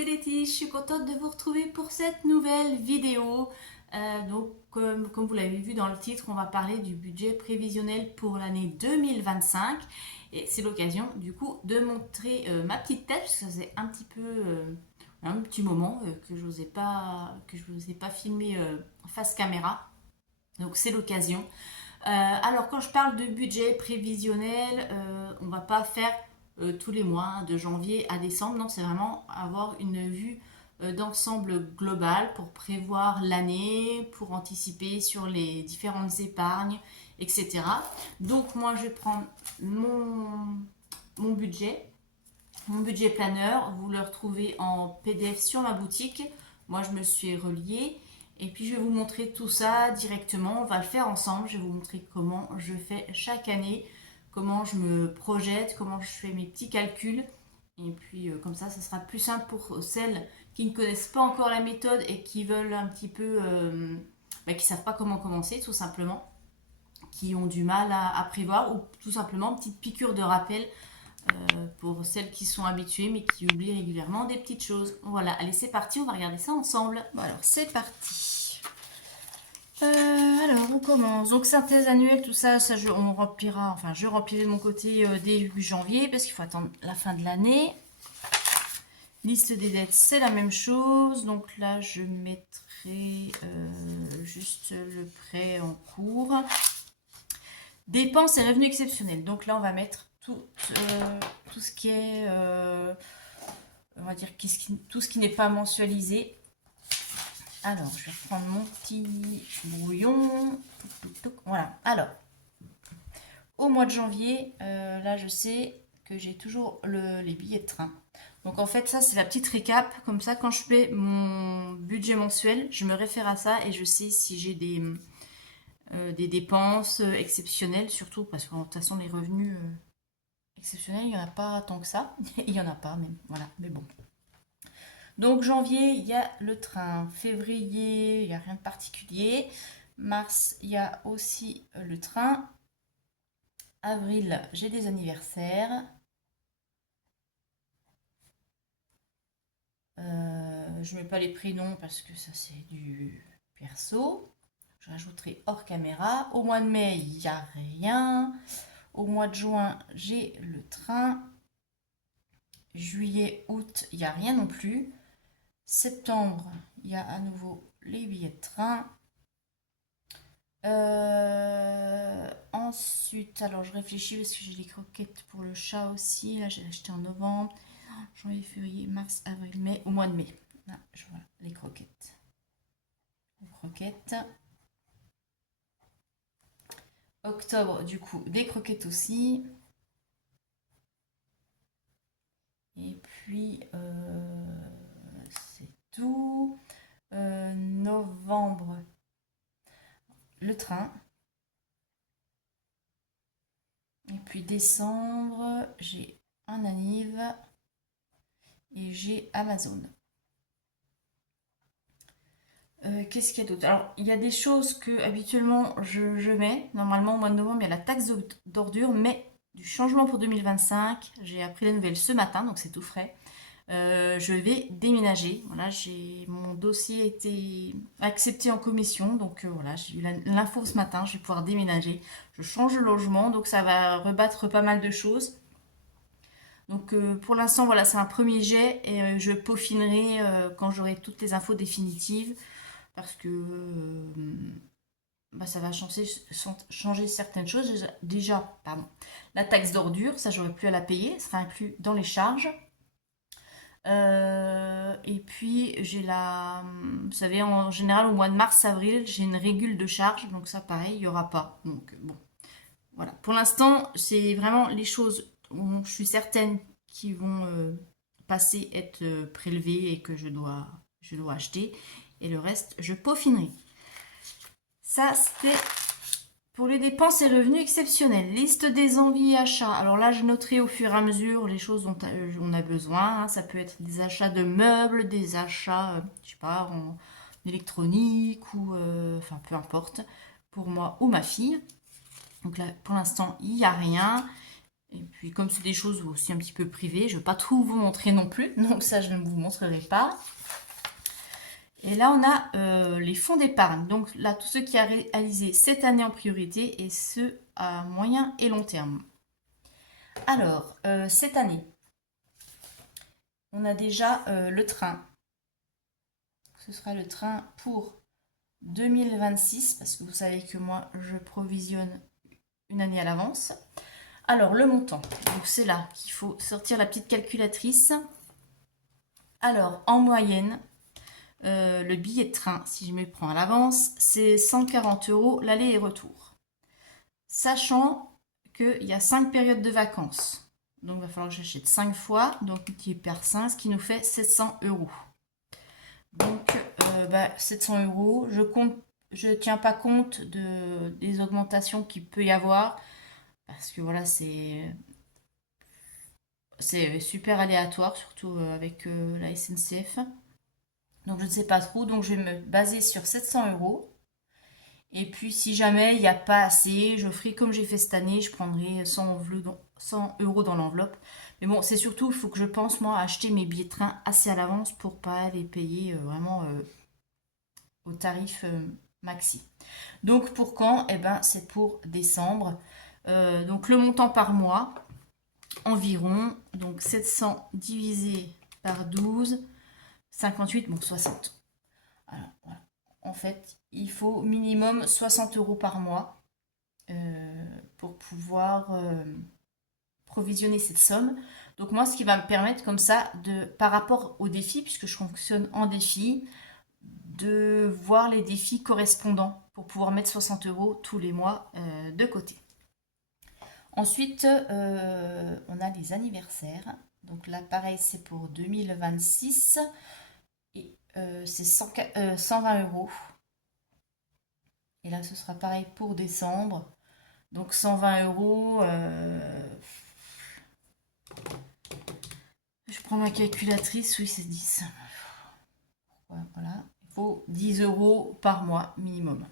c'est Letty, je suis contente de vous retrouver pour cette nouvelle vidéo. Comme vous l'avez vu dans le titre, on va parler du budget prévisionnel pour l'année 2025. Et c'est l'occasion du coup de montrer ma petite tête, parce que ça faisait un petit moment que je n'osais pas filmer face caméra. Donc c'est l'occasion. Alors quand je parle de budget prévisionnel, on va pas faire tous les mois, hein, de janvier à décembre. Non, c'est vraiment avoir une vue d'ensemble global pour prévoir l'année, pour anticiper sur les différentes épargnes, etc. Donc moi je vais prendre mon budget, mon budget planeur. Vous le retrouvez en PDF sur ma boutique. Moi je me suis reliée. Et puis je vais vous montrer tout ça directement, on va le faire ensemble, je vais vous montrer comment je fais chaque année, comment je me projette, comment je fais mes petits calculs. Et puis comme ça sera plus simple pour celles qui ne connaissent pas encore la méthode et qui veulent un petit peu, qui ne savent pas comment commencer tout simplement, qui ont du mal à prévoir, ou tout simplement petite piqûre de rappel pour celles qui sont habituées mais qui oublient régulièrement des petites choses. Voilà, allez c'est parti, on va regarder ça ensemble. Bon alors c'est parti. Alors on commence. Donc synthèse annuelle, tout ça, on remplira, enfin je remplirai de mon côté début janvier parce qu'il faut attendre la fin de l'année. Liste des dettes, c'est la même chose. Donc là je mettrai juste le prêt en cours. Dépenses et revenus exceptionnels. Donc là on va mettre tout ce qui est, on va dire tout ce qui n'est pas mensualisé. Alors, je vais prendre mon petit brouillon. Voilà. Alors, au mois de janvier, là, je sais que j'ai toujours les billets de train. Donc, en fait, ça, c'est la petite récap. Comme ça, quand je fais mon budget mensuel, je me réfère à ça et je sais si j'ai des dépenses exceptionnelles, surtout parce que de toute façon, les revenus exceptionnels, il n'y en a pas tant que ça. Il n'y en a pas même. Voilà, mais bon. Donc janvier, il y a le train. Février, il n'y a rien de particulier. Mars, il y a aussi le train. Avril, j'ai des anniversaires. Je ne mets pas les prénoms parce que ça c'est du perso. Je rajouterai hors caméra. Au mois de mai, il n'y a rien. Au mois de juin, j'ai le train. Juillet, août, il n'y a rien non plus. Septembre, il y a à nouveau les billets de train. Ensuite, alors je réfléchis parce que j'ai les croquettes pour le chat aussi. Là, j'ai acheté en novembre, janvier, février, mars, avril, mai. Au mois de mai. Là, je vois les croquettes. Les croquettes. Octobre, du coup, des croquettes aussi. Et puis, c'est tout. Novembre, le train. Et puis décembre, j'ai un anniv et j'ai Amazon. Qu'est-ce qu'il y a d'autre? Alors, il y a des choses que habituellement je mets. Normalement, au mois de novembre, il y a la taxe d'ordure, mais du changement pour 2025, j'ai appris la nouvelle ce matin, donc c'est tout frais. Je vais déménager. Voilà, mon dossier a été accepté en commission, donc voilà, j'ai eu l'info ce matin, je vais pouvoir déménager. Je change de logement, donc ça va rebattre pas mal de choses. Donc pour l'instant, voilà, c'est un premier jet et je peaufinerai quand j'aurai toutes les infos définitives parce que ça va changer certaines choses. Déjà, pardon, la taxe d'ordure, ça j'aurai plus à la payer, ça sera inclus dans les charges. Et puis j'ai vous savez, en général au mois de mars-avril, j'ai une régule de charge, donc ça pareil, il n'y aura pas. Donc bon, voilà. Pour l'instant, c'est vraiment les choses où je suis certaine qui vont passer, être prélevées et que je dois acheter. Et le reste, je peaufinerai. Ça, c'était pour les dépenses et revenus exceptionnels. Liste des envies et achats. Alors là, je noterai au fur et à mesure les choses dont on a besoin. Ça peut être des achats de meubles, des achats, je sais pas, en électronique ou enfin peu importe, pour moi ou ma fille. Donc là, pour l'instant, il n'y a rien. Et puis comme c'est des choses aussi un petit peu privées, je ne vais pas tout vous montrer non plus, donc ça je ne vous montrerai pas. Et là on a les fonds d'épargne, donc là tout ce qui a réalisé cette année en priorité et ce à moyen et long terme. Alors cette année, on a déjà le train. Ce sera le train pour 2026 parce que vous savez que moi je provisionne une année à l'avance. Alors le montant, donc c'est là qu'il faut sortir la petite calculatrice. Alors en moyenne, le billet de train, si je me prends à l'avance, c'est 140 € l'aller et retour. Sachant qu'il y a 5 périodes de vacances. Donc il va falloir que j'achète 5 fois, donc multiplié par 5, ce qui nous fait 700 €. Donc 700 €, je tiens pas compte des augmentations qu'il peut y avoir, parce que voilà, c'est super aléatoire, surtout avec la SNCF. Donc je ne sais pas trop, donc je vais me baser sur 700 €. Et puis si jamais il n'y a pas assez, je ferai comme j'ai fait cette année, je prendrai 100 € dans l'enveloppe. Mais bon, c'est surtout, il faut que je pense moi à acheter mes billets de train assez à l'avance pour pas les payer vraiment au tarif maxi. Donc pour quand? Eh ben c'est pour décembre. Donc le montant par mois, environ, donc 700 divisé par 12, 58, donc 60. Alors, voilà. En fait, il faut minimum 60 € par mois pour pouvoir provisionner cette somme. Donc moi, ce qui va me permettre comme ça, par rapport aux défis, puisque je fonctionne en défi, de voir les défis correspondants pour pouvoir mettre 60 € tous les mois de côté. Ensuite, on a les anniversaires. Donc là, pareil, c'est pour 2026 et c'est 120 €. Et là, ce sera pareil pour décembre. Donc 120 €. Je prends ma calculatrice, oui, c'est 10. Voilà, il faut 10 € par mois minimum.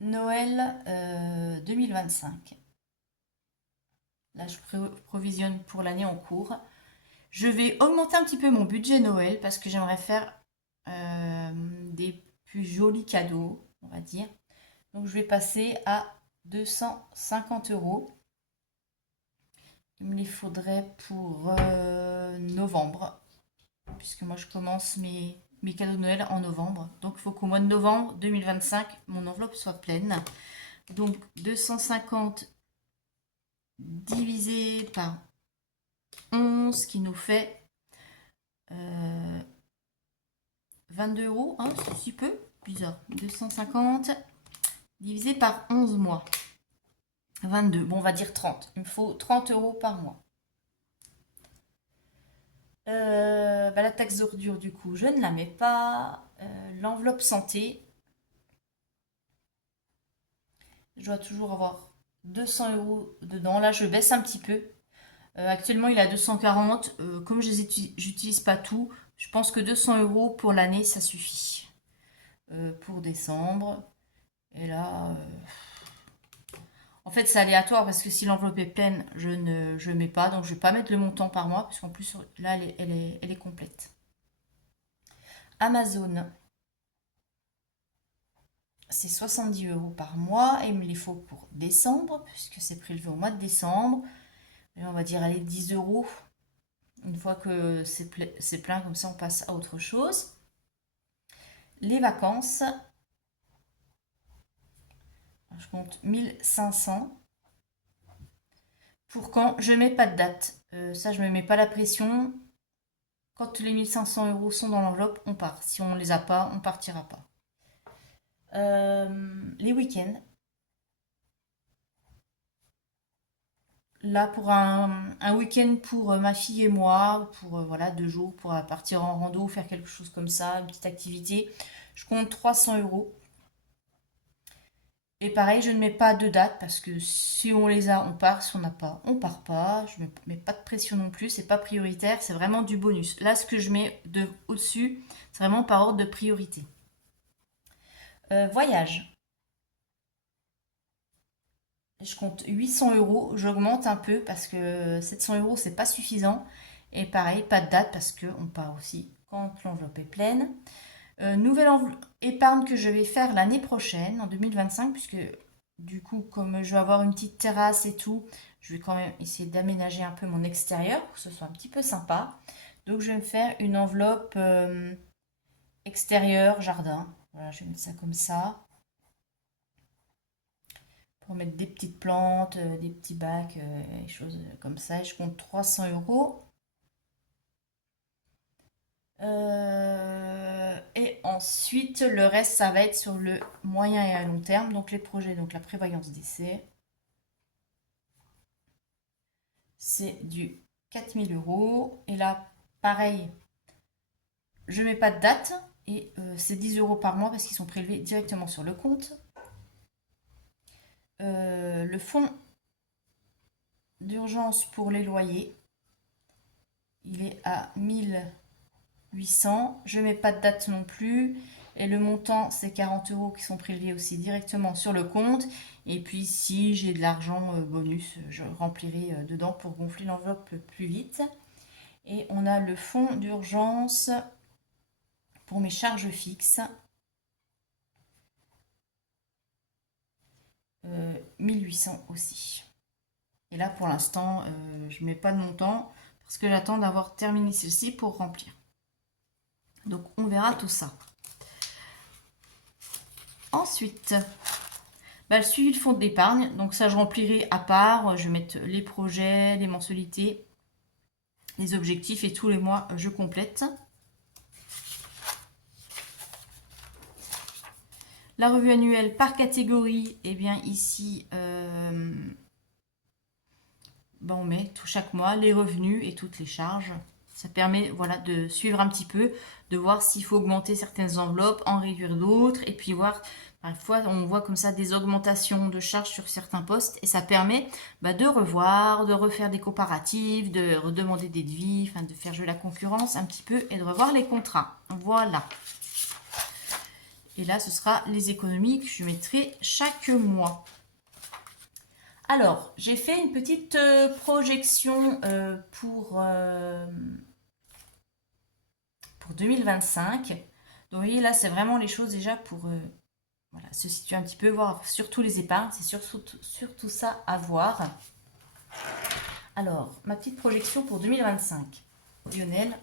Noël 2025. Là, je provisionne pour l'année en cours. Je vais augmenter un petit peu mon budget Noël parce que j'aimerais faire des plus jolis cadeaux, on va dire. Donc, je vais passer à 250 €. Il me les faudrait pour novembre, puisque moi, je commence mes cadeaux de Noël en novembre. Donc, il faut qu'au mois de novembre 2025, mon enveloppe soit pleine. Donc, 250 divisé par 11, qui nous fait 22 €, hein, c'est si peu, bizarre. 250 divisé par 11 mois. 22, bon on va dire 30. Il me faut 30 € par mois. La taxe d'ordure du coup, je ne la mets pas. L'enveloppe santé, je dois toujours avoir 200 € dedans. Là je baisse un petit peu. Actuellement il est à 240. Comme je n'utilise pas tout, je pense que 200 € pour l'année ça suffit. Pour décembre. Et là, en fait, c'est aléatoire parce que si l'enveloppe est pleine, je ne mets pas. Donc, je ne vais pas mettre le montant par mois parce qu'en plus, là, elle est complète. Amazon, c'est 70 € par mois et il me les faut pour décembre puisque c'est prélevé au mois de décembre. Et on va dire, allez, 10 €. Une fois que c'est plein, comme ça, on passe à autre chose. Les vacances, je compte 1500. Pour quand? Je ne mets pas de date. Ça, je ne me mets pas la pression. Quand les 1500 € sont dans l'enveloppe, on part. Si on ne les a pas, on partira pas. Les week-ends. Là, pour un week-end pour ma fille et moi, pour voilà 2 jours, pour partir en rando, faire quelque chose comme ça, une petite activité, je compte 300 €. Et pareil, je ne mets pas de date parce que si on les a, on part. Si on n'a pas, on part pas. Je ne mets pas de pression non plus. C'est pas prioritaire. C'est vraiment du bonus. Là, ce que je mets au-dessus, c'est vraiment par ordre de priorité. Voyage. Je compte 800 euros. J'augmente un peu parce que 700 euros, c'est pas suffisant. Et pareil, pas de date parce qu'on part aussi quand l'enveloppe est pleine. Nouvelle épargne que je vais faire l'année prochaine, en 2025, puisque du coup, comme je vais avoir une petite terrasse et tout, je vais quand même essayer d'aménager un peu mon extérieur pour que ce soit un petit peu sympa. Donc, je vais me faire une enveloppe extérieure, jardin. Voilà, je vais mettre ça comme ça. Pour mettre des petites plantes, des petits bacs, des choses comme ça. Et je compte 300 euros. Et ensuite, le reste, ça va être sur le moyen et à long terme. Donc les projets, donc la prévoyance décès, c'est du 4000 euros. Et là, pareil, je mets pas de date. Et c'est 10 euros par mois parce qu'ils sont prélevés directement sur le compte. Le fonds d'urgence pour les loyers, il est à 1800. Je mets pas de date non plus. Et le montant, c'est 40 euros qui sont prélevés aussi directement sur le compte. Et puis, si j'ai de l'argent bonus, je remplirai dedans pour gonfler l'enveloppe plus vite. Et on a le fonds d'urgence pour mes charges fixes. 1800 aussi. Et là, pour l'instant, je ne mets pas de montant parce que j'attends d'avoir terminé celle-ci pour remplir. Donc, on verra tout ça. Ensuite, le suivi de fonds d'épargne. Donc, ça, je remplirai à part. Je vais mettre les projets, les mensualités, les objectifs et tous les mois, je complète. La revue annuelle par catégorie, et bien ici, on met tout chaque mois les revenus et toutes les charges. Ça permet voilà, de suivre un petit peu, de voir s'il faut augmenter certaines enveloppes, en réduire d'autres, et puis voir, parfois on voit comme ça des augmentations de charges sur certains postes, et ça permet de revoir, de refaire des comparatifs, de redemander des devis, de faire jouer la concurrence un petit peu, et de revoir les contrats. Voilà. Et là, ce sera les économies que je mettrai chaque mois. Alors, j'ai fait une petite projection pour 2025. Donc, vous voyez, là, c'est vraiment les choses déjà pour voilà, se situer un petit peu, voir surtout les épargnes. C'est surtout ça à voir. Alors, ma petite projection pour 2025. Lionel.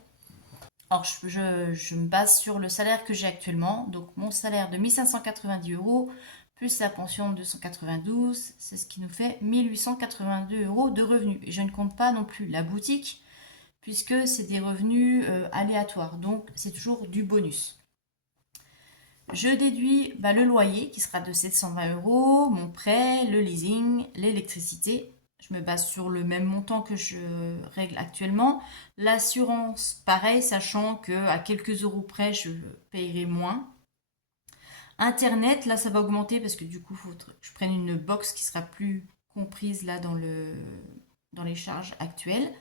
Alors, je me base sur le salaire que j'ai actuellement. Donc, mon salaire de 1590 euros plus la pension de 292, c'est ce qui nous fait 1882 euros de revenus. Et je ne compte pas non plus la boutique, puisque c'est des revenus aléatoires. Donc, c'est toujours du bonus. Je déduis le loyer qui sera de 720 euros, mon prêt, le leasing, l'électricité. Je me base sur le même montant que je règle actuellement. L'assurance, pareil, sachant qu'à quelques euros près, je payerai moins. Internet, là, ça va augmenter parce que du coup, il faut que je prenne une box qui sera plus comprise là dans les charges actuelles.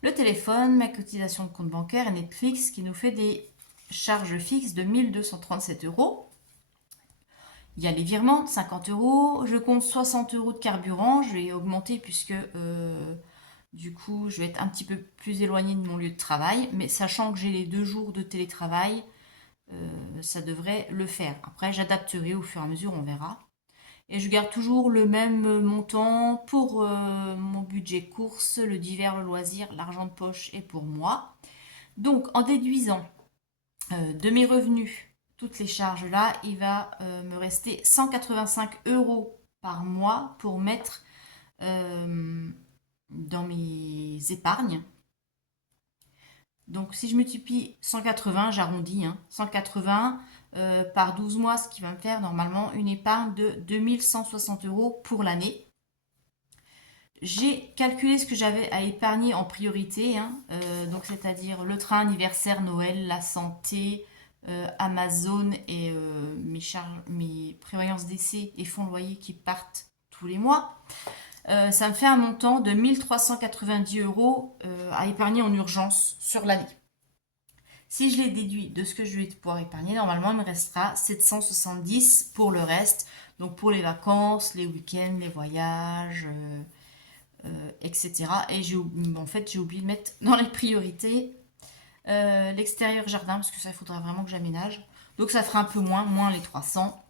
Le téléphone, ma cotisation de compte bancaire et Netflix qui nous fait des charges fixes de 1237 euros. Il y a les virements, 50 euros. Je compte 60 euros de carburant. Je vais augmenter puisque du coup, je vais être un petit peu plus éloignée de mon lieu de travail. Mais sachant que j'ai les 2 jours de télétravail, ça devrait le faire. Après, j'adapterai au fur et à mesure, on verra. Et je garde toujours le même montant pour mon budget course, le divers, le loisir, l'argent de poche et pour moi. Donc, en déduisant de mes revenus, toutes les charges là, il va me rester 185 euros par mois pour mettre dans mes épargnes. Donc si je multiplie 180, j'arrondis, 180 par 12 mois, ce qui va me faire normalement une épargne de 2160 euros pour l'année. J'ai calculé ce que j'avais à épargner en priorité, donc c'est-à-dire le train, anniversaire, Noël, la santé, Amazon et mes prévoyances d'essai et fonds de loyer qui partent tous les mois. Ça me fait un montant de 1390 euros à épargner en urgence sur l'année. Si je les déduis de ce que je vais pouvoir épargner, normalement, il me restera 770 pour le reste. Donc pour les vacances, les week-ends, les voyages, etc. Et en fait, j'ai oublié de mettre dans les priorités l'extérieur jardin, parce que ça, il faudra vraiment que j'aménage. Donc ça fera un peu moins les 300.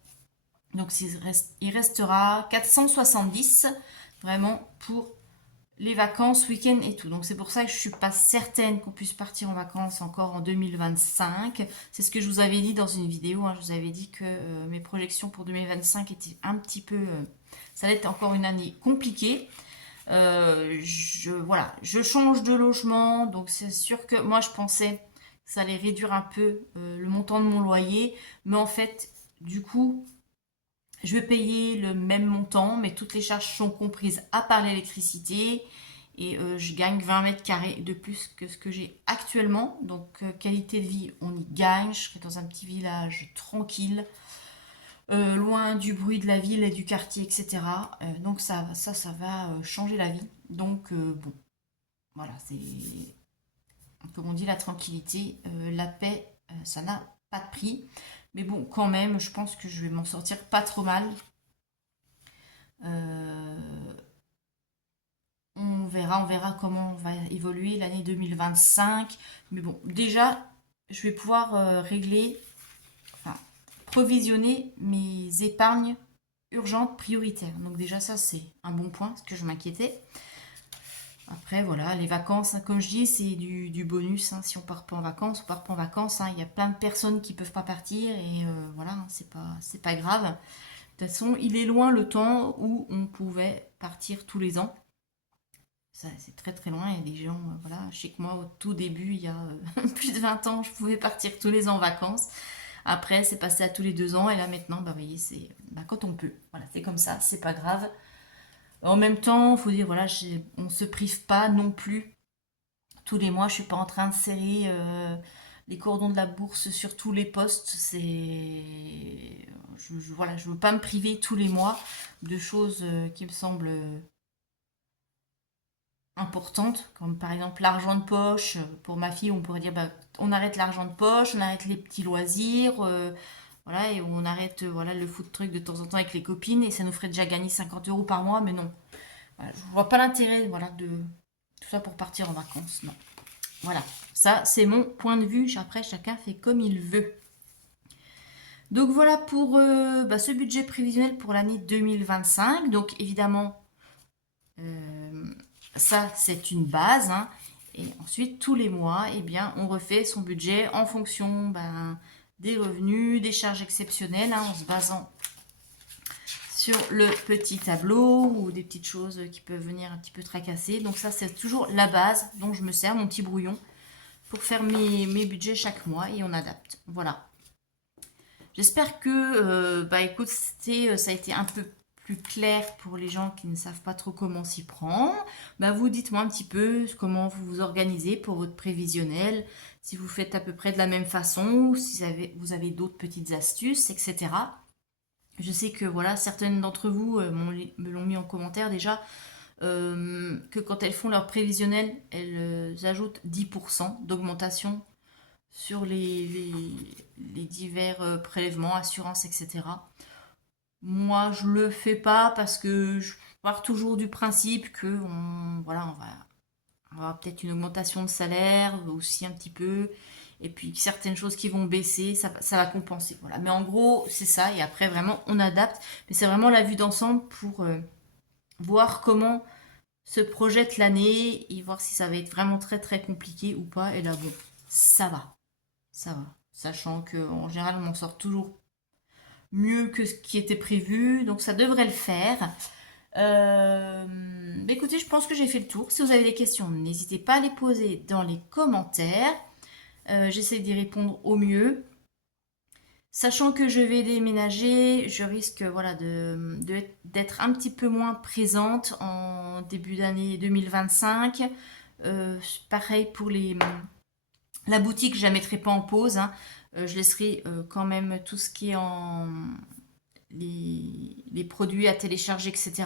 Donc il restera 470 vraiment pour les vacances, week-end et tout. Donc c'est pour ça que je suis pas certaine qu'on puisse partir en vacances encore en 2025. C'est ce que je vous avais dit dans une vidéo, hein. Je vous avais dit que mes projections pour 2025 étaient un petit peu... ça allait être encore une année compliquée. Voilà, je change de logement, donc c'est sûr que moi je pensais que ça allait réduire un peu le montant de mon loyer. Mais en fait, du coup, je vais payer le même montant, mais toutes les charges sont comprises à part l'électricité. Et je gagne 20 mètres carrés de plus que ce que j'ai actuellement. Donc qualité de vie, on y gagne. Je serai dans un petit village tranquille, loin du bruit de la ville et du quartier, etc. Donc ça va changer la vie. Donc bon, voilà, c'est comme on dit, la tranquillité, la paix, ça n'a pas de prix. Mais bon, quand même, je pense que je vais m'en sortir pas trop mal. Euh, on verra comment va évoluer l'année 2025. Mais bon, déjà, je vais pouvoir régler, enfin, provisionner mes épargnes urgentes prioritaires. Donc déjà, ça, c'est un bon point, parce que je m'inquiétais. Après, voilà, les vacances, hein, comme je dis, c'est du bonus. Hein. Si on part pas en vacances, on part pas en vacances. Hein. Il y a plein de personnes qui peuvent pas partir et voilà, hein, c'est pas grave. De toute façon, il est loin le temps où on pouvait partir tous les ans. Ça, c'est très très loin. Il y a des gens, voilà, je sais que moi, au tout début, il y a plus de 20 ans, je pouvais partir tous les ans en vacances. Après, c'est passé à tous les 2 ans. Et là, maintenant, bah, vous voyez, c'est quand on peut. Voilà, c'est comme ça, c'est pas grave. En même temps, il faut dire, voilà, on se prive pas non plus tous les mois. Je suis pas en train de serrer les cordons de la bourse sur tous les postes. Voilà, je veux pas me priver tous les mois de choses qui me semblent importantes, comme par exemple l'argent de poche. Pour ma fille, on pourrait dire, bah, on arrête l'argent de poche, on arrête les petits loisirs, voilà, et on arrête voilà, le foot truc de temps en temps avec les copines, et ça nous ferait déjà gagner 50 euros par mois, mais non. Voilà, je vois pas l'intérêt voilà, de tout ça pour partir en vacances, non. Voilà, ça c'est mon point de vue, après chacun fait comme il veut. Donc voilà pour ce budget prévisionnel pour l'année 2025. Donc évidemment, euh, ça c'est une base. Hein. Et ensuite, tous les mois, eh bien, on refait son budget en fonction des revenus, des charges exceptionnelles, hein, en se basant sur le petit tableau ou des petites choses qui peuvent venir un petit peu tracasser. Donc ça, c'est toujours la base dont je me sers, mon petit brouillon, pour faire mes budgets chaque mois et on adapte. Voilà. J'espère que, écoute, ça a été un peu plus clair pour les gens qui ne savent pas trop comment s'y prendre. Vous dites-moi un petit peu comment vous vous organisez pour votre prévisionnel, si vous faites à peu près de la même façon, ou si vous avez d'autres petites astuces, etc. Je sais que voilà, certaines d'entre vous me l'ont mis en commentaire déjà, que quand elles font leur prévisionnel, elles ajoutent 10% d'augmentation sur les divers prélèvements, assurances, etc. Moi, je le fais pas parce que je pars toujours du principe que voilà, on va avoir peut-être une augmentation de salaire aussi un petit peu, et puis certaines choses qui vont baisser, ça va compenser. Voilà. Mais en gros, c'est ça, et après vraiment, on adapte. Mais c'est vraiment la vue d'ensemble pour voir comment se projette l'année et voir si ça va être vraiment très très compliqué ou pas. Et là, bon, ça va. Ça va. Sachant qu'en général, on en sort toujours mieux que ce qui était prévu. Donc ça devrait le faire. Écoutez, je pense que j'ai fait le tour. Si vous avez des questions, n'hésitez pas à les poser dans les commentaires. J'essaie d'y répondre au mieux. Sachant que je vais déménager, je risque voilà, d'être un petit peu moins présente en début d'année 2025. Pareil pour la boutique, je ne la mettrai pas en pause. Hein. Je laisserai quand même tout ce qui est les produits à télécharger, etc.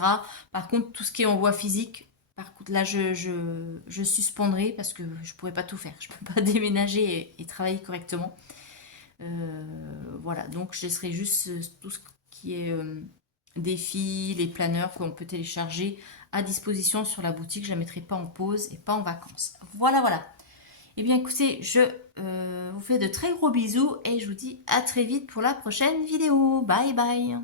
Par contre, tout ce qui est en voie physique, Par contre, là, je suspendrai parce que je pourrais pas tout faire. Je peux pas déménager et travailler correctement. Voilà, donc je laisserai juste tout ce qui est défis, les planeurs qu'on peut télécharger à disposition sur la boutique. Je la mettrai pas en pause et pas en vacances. Voilà, voilà. Eh bien, écoutez, je vous fais de très gros bisous et je vous dis à très vite pour la prochaine vidéo. Bye bye.